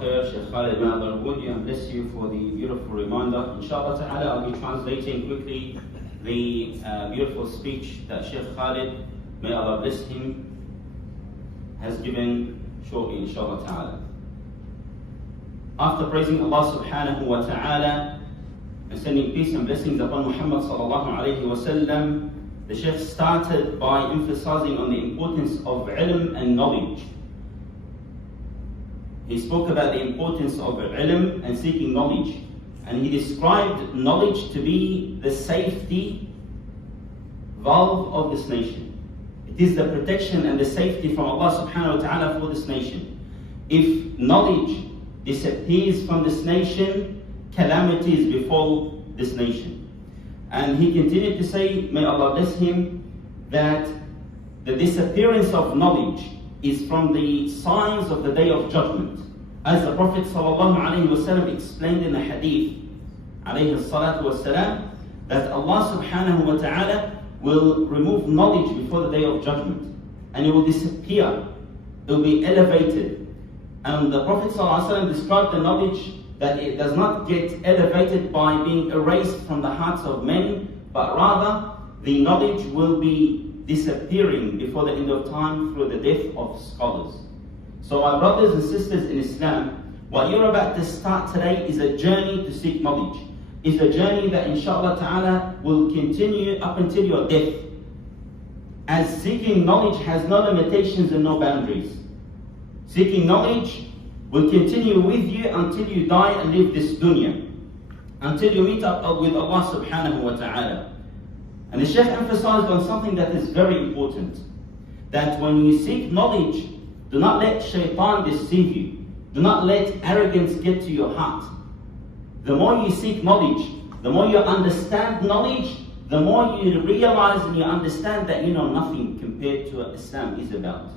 khair, Sheikh Khalid, may Allah reward you and bless you for the beautiful reminder. Inshallah ta'ala, I'll be translating quickly the beautiful speech that Sheikh Khalid, may Allah bless him, has given shortly, inshallah ta'ala. After praising Allah subhanahu wa ta'ala and sending peace and blessings upon Muhammad sallallahu alayhi wa sallam, the Shaykh started by emphasizing on the importance of ilm and knowledge. He spoke about the importance of ilm and seeking knowledge, and he described knowledge to be the safety valve of this nation. It is the protection and the safety from Allah subhanahu wa ta'ala for this nation. If knowledge disappears from this nation, calamities befall this nation. And he continued to say, may Allah bless him, that the disappearance of knowledge is from the signs of the Day of Judgment. As the Prophet ﷺ explained in the hadith, ﷺ, that Allah subhanahu wa ta'ala will remove knowledge before the Day of Judgment, and it will disappear, it will be elevated. And the Prophet ﷺ described the knowledge that it does not get elevated by being erased from the hearts of men, but rather the knowledge will be disappearing before the end of time through the death of scholars. So my brothers and sisters in Islam, what you're about to start today is a journey to seek knowledge. It's a journey that inshallah ta'ala will continue up until your death. As seeking knowledge has no limitations and no boundaries. Seeking knowledge will continue with you until you die and leave this dunya, until you meet up with Allah subhanahu wa ta'ala. And the Shaykh emphasized on something that is very important, that when you seek knowledge, do not let shaitan deceive you. Do not let arrogance get to your heart. The more you seek knowledge, the more you understand knowledge, the more you realize and you understand that you know nothing compared to what Islam is about.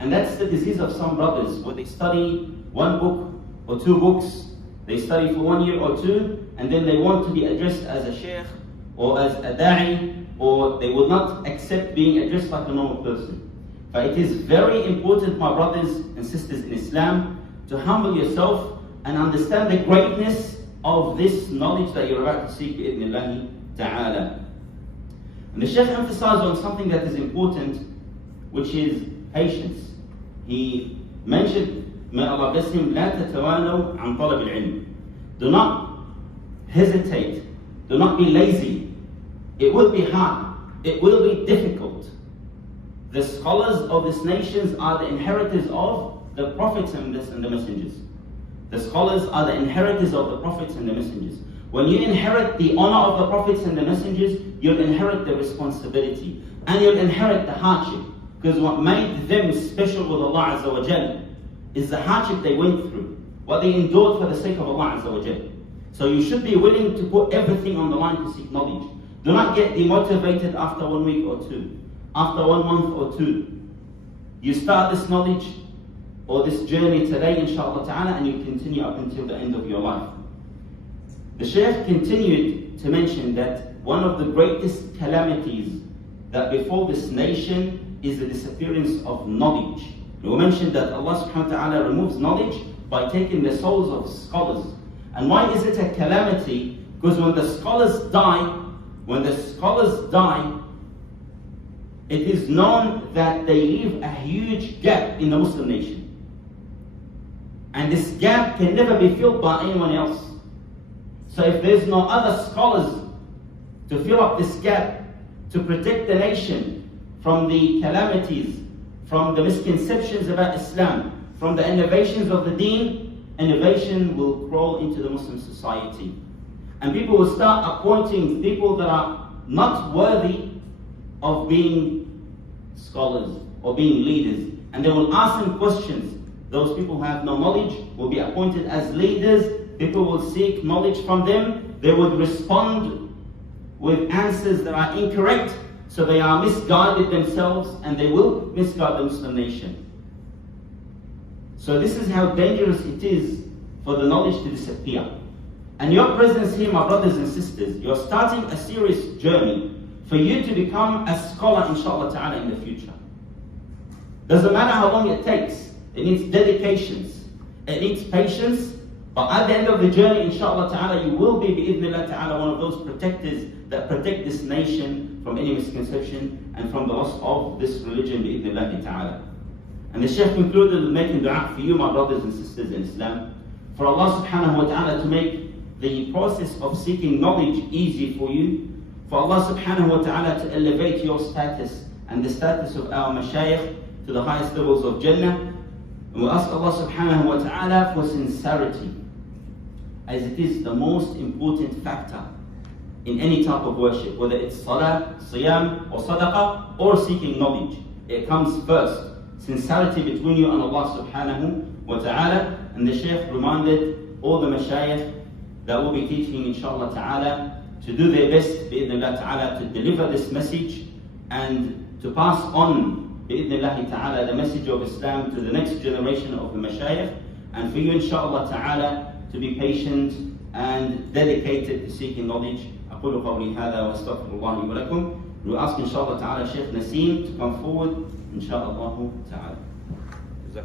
And that's the disease of some brothers, where they study one book or two books, they study for 1 year or two, and then they want to be addressed as a sheikh or as a da'i, or they will not accept being addressed like a normal person. But it is very important, my brothers and sisters in Islam, to humble yourself and understand the greatness of this knowledge that you're about to seek bi'idhnillahi ta'ala. And the Shaykh emphasized on something that is important, which is patience. He mentioned, may Allah bless him, لا تتوانوا عن طلب العلم. Do not hesitate, do not be lazy. It will be hard, it will be difficult. The scholars of this nation are the inheritors of the prophets and the messengers. The scholars are the inheritors of the prophets and the messengers. When you inherit the honor of the prophets and the messengers, you'll inherit the responsibility and you'll inherit the hardship. Because what made them special with Allah Azza wa Jal is the hardship they went through, what they endured for the sake of Allah Azza wa Jal. So you should be willing to put everything on the line to seek knowledge. Do not get demotivated after 1 week or two, after 1 month or two. You start this knowledge or this journey today, inshallah ta'ala, and you continue up until the end of your life. The Shaykh continued to mention that one of the greatest calamities that befall this nation is the disappearance of knowledge. We mentioned that Allah subhanahu wa ta'ala removes knowledge by taking the souls of scholars. And why is it a calamity? Because when the scholars die, it is known that they leave a huge gap in the Muslim nation. And this gap can never be filled by anyone else. So if there's no other scholars to fill up this gap, to protect the nation from the calamities, from the misconceptions about Islam, from the innovations of the deen, innovation will crawl into the Muslim society. And people will start appointing people that are not worthy of being scholars or being leaders. And they will ask them questions. Those people who have no knowledge will be appointed as leaders. People will seek knowledge from them. They would respond with answers that are incorrect. So they are misguided themselves and they will misguide the Muslim nation. So this is how dangerous it is for the knowledge to disappear. And your presence here, my brothers and sisters, you're starting a serious journey for you to become a scholar, inshallah ta'ala, in the future. Doesn't matter how long it takes. It needs dedications. It needs patience. But at the end of the journey, inshallah ta'ala, you will be, bi'idhnillah ta'ala, one of those protectors that protect this nation from any misconception and from the loss of this religion, bi'idhnillah ta'ala. And the Shaykh concluded with making dua for you, my brothers and sisters in Islam, for Allah subhanahu wa ta'ala to make the process of seeking knowledge easy for you, for Allah subhanahu wa ta'ala to elevate your status and the status of our mashayikh to the highest levels of Jannah. And we ask Allah subhanahu wa ta'ala for sincerity, as it is the most important factor in any type of worship, whether it's salah, siyam, or sadaqah, or seeking knowledge. It comes first. Sincerity between you and Allah subhanahu wa ta'ala. And the Shaykh reminded all the mashayikh that will be teaching inshallah ta'ala to do their best bi'idhnillah ta'ala to deliver this message and to pass on bi'idhnillah ta'ala the message of Islam to the next generation of the mashayikh, and for you inshallah ta'ala to be patient and dedicated to seeking knowledge. أقول قولي هذا وأستغفر الله لي ولكم. We ask inshallah ta'ala Shaykh Naseem to come forward inshallah ta'ala.